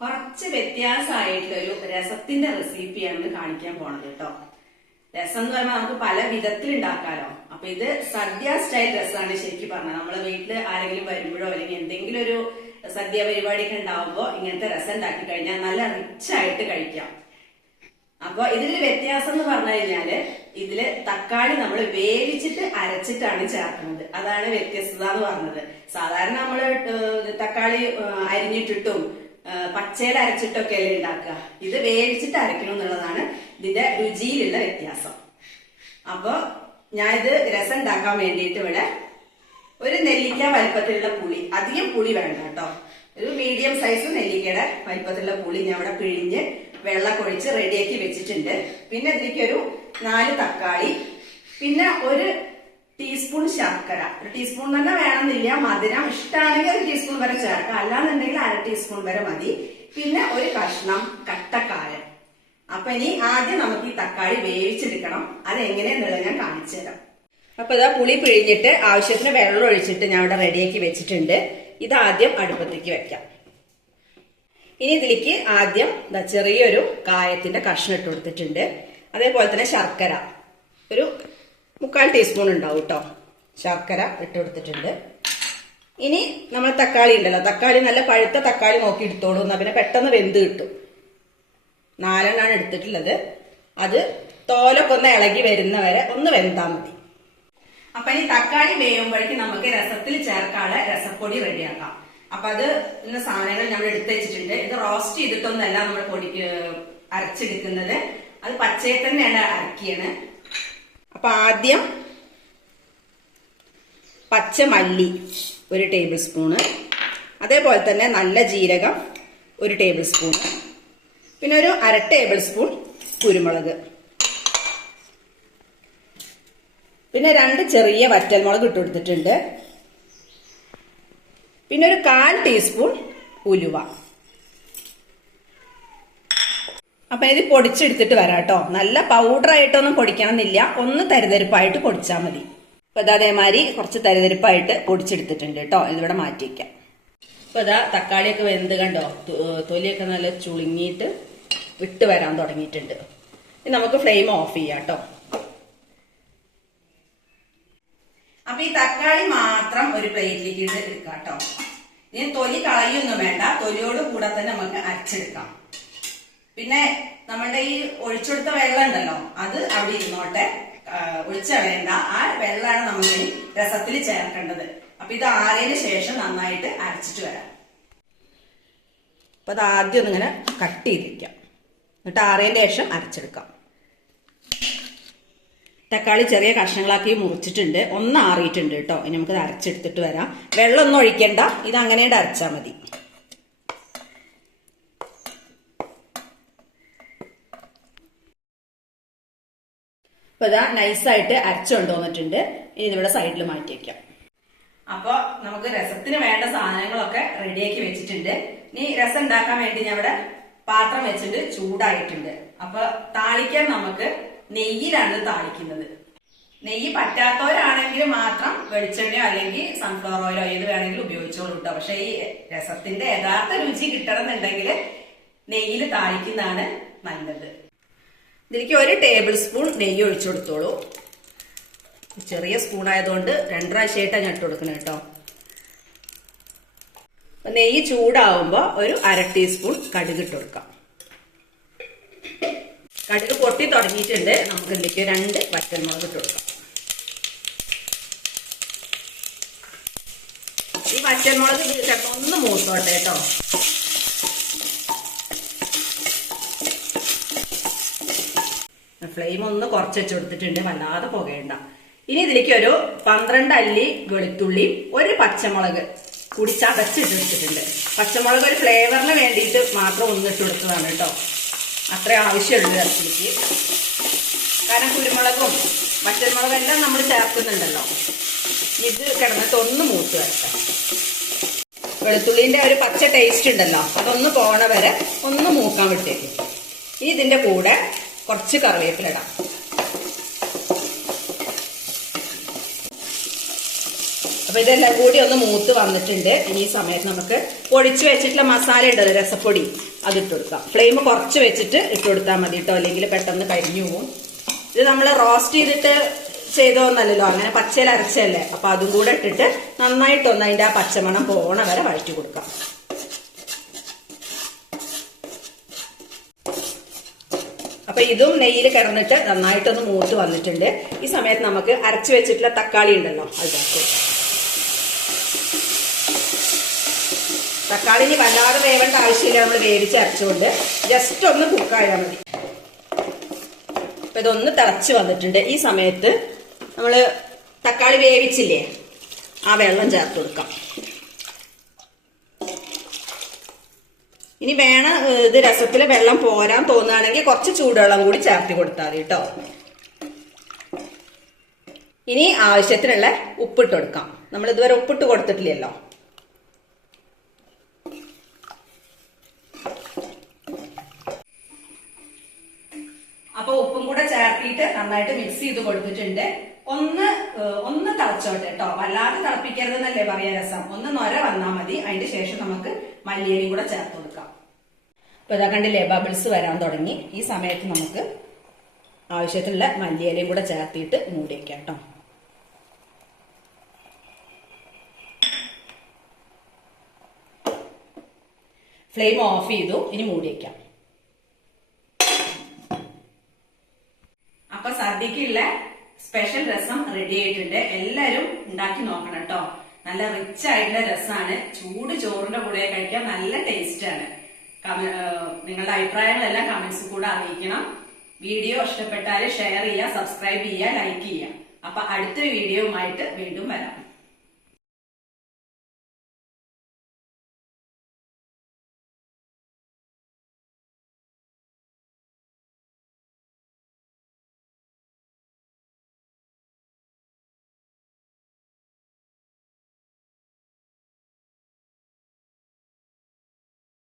കുറച്ച് വ്യത്യാസമായിട്ടൊരു രസത്തിന്റെ റെസിപ്പിയാണ് കാണിക്കാൻ പോണത് കേട്ടോ. രസം എന്ന് പറഞ്ഞാൽ നമുക്ക് പല വിധത്തിൽ ഉണ്ടാക്കാലോ അപ്പൊ ഇത് സദ്യ സ്റ്റൈൽ രസമാണ് ശരിക്കും പറഞ്ഞത്. നമ്മളെ വീട്ടിൽ ആരെങ്കിലും വരുമ്പോഴോ അല്ലെങ്കിൽ എന്തെങ്കിലും ഒരു സദ്യ പരിപാടിയൊക്കെ ഉണ്ടാവുമ്പോ ഇങ്ങനത്തെ രസം ഉണ്ടാക്കി കഴിഞ്ഞാൽ നല്ല റിച്ച് ആയിട്ട് കഴിക്കാം. അപ്പൊ ഇതിന്റെ വ്യത്യാസം എന്ന് പറഞ്ഞു കഴിഞ്ഞാൽ ഇതിൽ തക്കാളി നമ്മൾ വേവിച്ചിട്ട് അരച്ചിട്ടാണ് ചേർക്കുന്നത്. അതാണ് വ്യത്യസ്തത എന്ന് പറഞ്ഞത്. സാധാരണ നമ്മൾ തക്കാളി അരിഞ്ഞിട്ടിട്ടും പച്ചയിൽ അരച്ചിട്ടൊക്കെ അല്ലേ ഉണ്ടാക്കുക ഇത് വേവിച്ചിട്ട് അരക്കണം എന്നുള്ളതാണ് ഇതിന്റെ രുചിയിലുള്ള വ്യത്യാസം. അപ്പൊ ഞാൻ ഇത് രസം ഉണ്ടാക്കാൻ വേണ്ടിയിട്ട് ഇവിടെ ഒരു നെല്ലിക്ക വലിപ്പത്തിലുള്ള പുളി അധികം പുളി വേണ്ട കേട്ടോ. ഒരു മീഡിയം സൈസ് നെല്ലിക്കയുടെ വലിപ്പത്തിലുള്ള പുളി ഞാൻ ഇവിടെ പിഴിഞ്ഞ് വെള്ളം കൊഴിച്ച് റെഡിയാക്കി വെച്ചിട്ടുണ്ട്. പിന്നെ ഇതിലേക്ക് ഒരു നാല് തക്കാളി പിന്നെ ഒരു ടീസ്പൂൺ ശർക്കര. ഒരു ടീസ്പൂൺ തന്നെ വേണമെന്നില്ല. മധുരം ഇഷ്ടമാണെങ്കിൽ ഒരു ടീസ്പൂൺ വരെ ചേർക്കാം. അല്ലാന്നുണ്ടെങ്കിൽ അര ടീസ്പൂൺ വരെ മതി. പിന്നെ ഒരു കഷ്ണം കട്ടക്കാരൻ അപ്പൊ ഇനി ആദ്യം നമുക്ക് ഈ തക്കാളി വേവിച്ചെടുക്കണം. അത് എങ്ങനെയെന്നുള്ളത് ഞാൻ കാണിച്ചു തരാം. അപ്പൊ ഇതാ പുളി പിഴിഞ്ഞിട്ട് ആവശ്യത്തിന് വെള്ളം ഒഴിച്ചിട്ട് ഞാൻ ഇവിടെ റെഡിയാക്കി വെച്ചിട്ടുണ്ട്. ഇത് ആദ്യം അടുപ്പത്തേക്ക് വെക്കാം. ഇനി ഇതിലേക്ക് ആദ്യം എന്താ ചെറിയൊരു കായത്തിന്റെ കഷ്ണം ഇട്ട് കൊടുത്തിട്ടുണ്ട്. അതേപോലെ തന്നെ ശർക്കര. ഒരു മുക്കാൽ ടീസ്പൂൺ ഉണ്ടാവും കേട്ടോ ശർക്കര ഇട്ട് കൊടുത്തിട്ടുണ്ട്. ഇനി നമ്മൾ തക്കാളി ഉണ്ടല്ലോ. തക്കാളി നല്ല പഴുത്ത തക്കാളി നോക്കി എടുത്തോളൂ. എന്നാ പിന്നെ പെട്ടെന്ന് വെന്ത് കിട്ടും. നാലെണ്ണാണ് എടുത്തിട്ടുള്ളത്. അത് തോലൊക്കെ ഒന്ന് ഇളകി വരുന്നവരെ ഒന്ന് വെന്താൽ മതി. അപ്പൊ ഈ തക്കാളി വേവുമ്പോഴേക്കും നമുക്ക് രസത്തിൽ ചേർക്കാനുള്ള രസപ്പൊടി റെഡിയാക്കാം. അപ്പൊ അത് ഇന്ന സാധനങ്ങൾ നമ്മൾ എടുത്തു വെച്ചിട്ടുണ്ട് ഇത് റോസ്റ്റ് ചെയ്തിട്ടൊന്നല്ല നമ്മൾ പൊടിക്ക് അരച്ചെടുക്കുന്നത്. അത് പച്ചയെ തന്നെയാണ് അരക്കിയാണ് അപ്പൊ ആദ്യം പച്ചമല്ലി ഒരു ടേബിൾ സ്പൂണ് അതേപോലെ തന്നെ നല്ല ജീരകം ഒരു ടേബിൾ സ്പൂൺ പിന്നെ ഒരു അര ടേബിൾ സ്പൂൺ കുരുമുളക്. പിന്നെ രണ്ട് ചെറിയ വറ്റൽമുളക് ഇട്ട് കൊടുത്തിട്ടുണ്ട്. പിന്നെ ഒരു കാൽ ടീസ്പൂൺ ഉലുവ. അപ്പൊ ഇത് പൊടിച്ചെടുത്തിട്ട് വരാം കേട്ടോ. നല്ല പൗഡർ ആയിട്ടൊന്നും പൊടിക്കണമെന്നില്ല. ഒന്ന് തരിതരിപ്പായിട്ട് പൊടിച്ചാൽ മതി. അപ്പോൾ ഇതാ അതേമാതിരി കുറച്ച് തരിതരിപ്പായിട്ട് പൊടിച്ചെടുത്തിട്ടുണ്ട് കേട്ടോ. ഇതിവിടെ മാറ്റി വെക്കാം. അപ്പൊ ഇതാ തക്കാളിയൊക്കെ വെന്ത് കണ്ടോ? തൊലിയൊക്കെ നല്ല ചുളുങ്ങിയിട്ട് വിട്ട് വരാൻ തുടങ്ങിയിട്ടുണ്ട്. നമുക്ക് ഫ്ലെയിം ഓഫ് ചെയ്യാം കേട്ടോ. അപ്പൊ ഈ തക്കാളി മാത്രം ഒരു പ്ലേറ്റിലേക്ക് ഇട്ട് എടുക്കാം കേട്ടോ ഇനി തൊലി കളയൊന്നും വേണ്ട. തൊലിയോട് കൂടെ തന്നെ നമുക്ക് അരച്ചെടുക്കാം. പിന്നെ നമ്മളുടെ ഈ ഒഴിച്ചെടുത്ത വെള്ളം ഉണ്ടല്ലോ അത് അവിടെ ഇരുന്നോട്ടെ. ഒഴിച്ചളയണ്ട. ആ വെള്ളമാണ് നമ്മൾ രസത്തിൽ ചേർക്കേണ്ടത്. അപ്പൊ ഇത് ആറിയതിന് ശേഷം നന്നായിട്ട് അരച്ചിട്ട് വരാം. അപ്പൊ അത് ആദ്യം ഒന്നിങ്ങനെ കട്ട് ചെയ്തിരിക്കാം എന്നിട്ട് ആറിയതിന് ശേഷം അരച്ചെടുക്കാം. തക്കാളി ചെറിയ കഷ്ണങ്ങളാക്കി മുറിച്ചിട്ടുണ്ട്. ഒന്ന് ആറിയിട്ടുണ്ട് കേട്ടോ ഇനി നമുക്കത് അരച്ചെടുത്തിട്ട് വരാം. വെള്ളം ഒന്നും ഒഴിക്കണ്ട. ഇത് അങ്ങനെ അരച്ചാൽ മതി. അപ്പൊ ഇതാ നൈസായിട്ട് അരച്ചുകൊണ്ട് വന്നിട്ടുണ്ട് ഇനി ഇതിവിടെ സൈഡിൽ മാറ്റി വെക്കാം. അപ്പൊ നമുക്ക് രസത്തിന് വേണ്ട സാധനങ്ങളൊക്കെ റെഡിയാക്കി വെച്ചിട്ടുണ്ട്. ഇനി രസം ഉണ്ടാക്കാൻ വേണ്ടി ഞാൻ ഇവിടെ പാത്രം വെച്ചിട്ട് ചൂടായിട്ടുണ്ട്. അപ്പൊ താളിക്കാൻ നമുക്ക് നെയ്യിലാണ് താളിക്കുന്നത്. നെയ്യ് പറ്റാത്തവരാണെങ്കിൽ മാത്രം വെളിച്ചെണ്ണയോ അല്ലെങ്കിൽ സൺഫ്ലവർ ഓയിലോ ഏത് വേണമെങ്കിലും ഉപയോഗിച്ചോളൂ കേട്ടോ. പക്ഷെ ഈ രസത്തിന്റെ യഥാർത്ഥ രുചി കിട്ടണമെന്നുണ്ടെങ്കിൽ നെയ്യിൽ താളിക്കുന്നതാണ് നല്ലത്. ഇതിലേക്ക് ഒരു ടേബിൾ സ്പൂൺ നെയ്യ് ഒഴിച്ചു കൊടുത്തോളൂ. ചെറിയ സ്പൂൺ ആയതുകൊണ്ട് രണ്ട് പ്രാവശ്യമായിട്ടാണ് ഞാൻ ഇട്ട് കൊടുക്കുന്നത് കേട്ടോ. നെയ്യ് ചൂടാവുമ്പോൾ ഒരു അര ടീസ്പൂൺ കടുക് ഇട്ട് കൊടുക്കാം. കടുക് പൊട്ടി തുടങ്ങിയിട്ടുണ്ട്. നമുക്ക് ഇതിലേക്ക് രണ്ട് വറ്റൽമുളക് ഇട്ട് കൊടുക്കാം. ഈ വറ്റൽമുളക് ഇത് ചിലപ്പോൾ ഒന്ന് മൂത്തോട്ടെ കേട്ടോ. ഫ്ലെയിം ഒന്ന് കുറച്ച് വെച്ച് കൊടുത്തിട്ടുണ്ട്. വല്ലാതെ പുകയണ്ട. ഇനി ഇതിലേക്ക് ഒരു പന്ത്രണ്ട് അല്ലി വെളുത്തുള്ളി ഒരു പച്ചമുളക് കൂടി ചതച്ചിട്ട് പച്ചമുളക് ഒരു ഫ്ലേവറിന് വേണ്ടിയിട്ട് മാത്രം ഒന്നിട്ട് കൊടുത്തതാണ് കേട്ടോ. അത്രേ ആവശ്യമുള്ളൂ ഇറച്ചിക്ക്. കാരണം കുരുമുളകും പച്ചമുളകും എല്ലാം നമ്മൾ ചേർക്കുന്നുണ്ടല്ലോ. ഇത് കിടന്നിട്ട് ഒന്ന് മൂത്ത് വരട്ടെ. വെളുത്തുള്ളിന്റെ ഒരു പച്ച ടേസ്റ്റ് ഉണ്ടല്ലോ. അതൊന്ന് പോണ വരെ ഒന്ന് മൂക്കാൻ വിട്ടേക്കും. ഇനി ഇതിന്റെ കൂടെ കുറച്ച് കറിവേപ്പില ഇടാം. അപ്പൊ ഇതെല്ലാം കൂടി ഒന്ന് മൂത്ത് വന്നിട്ടുണ്ട്. ഇനി ഈ സമയത്ത് നമുക്ക് പൊടിച്ചു വെച്ചിട്ടുള്ള മസാല ഉണ്ടല്ലോ രസപ്പൊടി. അത് ഇട്ട് കൊടുക്കാം ഫ്ലെയിം കുറച്ച് വെച്ചിട്ട് ഇട്ട് കൊടുത്താൽ മതി കേട്ടോ അല്ലെങ്കിൽ പെട്ടെന്ന് കരിഞ്ഞു പോകും ഇത് നമ്മൾ റോസ്റ്റ് ചെയ്തിട്ട് ചെയ്തോന്നല്ലല്ലോ അങ്ങനെ പച്ചയിൽ അരച്ചല്ലേ അപ്പൊ അതും കൂടെ ഇട്ടിട്ട് നന്നായിട്ടൊന്ന് അതിന്റെ ആ പച്ചമണം പോണ വരെ വഴറ്റി കൊടുക്കാം. അപ്പൊ ഇതും നെയ്യിൽ കിടന്നിട്ട് നന്നായിട്ടൊന്ന് മൂത്ത് വന്നിട്ടുണ്ട്. ഈ സമയത്ത് നമുക്ക് അരച്ചു വെച്ചിട്ടുള്ള തക്കാളി ഉണ്ടല്ലോ അത് തക്കാളി ഇനി വല്ലാതെ വേവേണ്ട ആവശ്യമില്ല നമ്മൾ വേവിച്ച് അരച്ചുകൊണ്ട് ജസ്റ്റ് ഒന്ന് കുക്കായാൽ മതി. അപ്പൊ ഇതൊന്ന് തിളച്ച് വന്നിട്ടുണ്ട്. ഈ സമയത്ത് നമ്മൾ തക്കാളി വേവിച്ചില്ലേ ആ വെള്ളം ചേർത്ത് കൊടുക്കാം. ഇനി വേണം ഇത് രസത്തിൽ വെള്ളം പോരാൻ തോന്നുകയാണെങ്കിൽ കുറച്ച് ചൂടുവെള്ളം കൂടി ചേർത്ത് കൊടുത്താൽ മതി കേട്ടോ. ഇനി ആവശ്യത്തിനുള്ള ഉപ്പിട്ട് കൊടുക്കാം. നമ്മൾ ഇതുവരെ ഉപ്പിട്ട് കൊടുത്തിട്ടില്ലല്ലോ അപ്പൊ ഉപ്പും കൂടെ ചേർത്തിട്ട് നന്നായിട്ട് മിക്സ് ചെയ്ത് കൊടുത്തിട്ടുണ്ട്. ഒന്ന് ഒന്ന് തിളച്ചോട്ടെ കേട്ടോ വല്ലാതെ തിളപ്പിക്കരുതെന്നല്ലേ പറയാ രസം. ഒന്ന് നൊര വന്നാൽ മതി. അതിന്റെ ശേഷം നമുക്ക് മല്ലിയിലയും കൂടെ ചേർത്ത് കൊടുക്കാം. അപ്പൊ ഇതാ കണ്ടില്ലേ ബബിൾസ് വരാൻ തുടങ്ങി. ഈ സമയത്ത് നമുക്ക് ആവശ്യത്തിനുള്ള മല്ലിയിലയും കൂടെ ചേർത്തിട്ട് മൂടി വെക്കാം കേട്ടോ ഫ്ലെയിം ഓഫ് ചെയ്തു. ഇനി മൂടി വെക്കാം. അപ്പൊ സദ്യക്കുള്ള സ്പെഷ്യൽ രസം റെഡി ആയിട്ടുണ്ട്. എല്ലാരും ഉണ്ടാക്കി നോക്കണം കേട്ടോ നല്ല റിച്ച് ആയിട്ടുള്ള രസമാണ് ചൂട് ചോറിന്റെ കൂടെ കഴിക്കാൻ നല്ല ടേസ്റ്റ് ആണ്. നിങ്ങളുടെ അഭിപ്രായങ്ങളെല്ലാം കമന്റ്സ് കൂടെ അറിയിക്കണം. വീഡിയോ ഇഷ്ടപ്പെട്ടാൽ ഷെയർ ചെയ്യുക സബ്സ്ക്രൈബ് ചെയ്യുക ലൈക്ക് ചെയ്യുക. അപ്പൊ അടുത്ത വീഡിയോയുമായിട്ട് വീണ്ടും വരാം.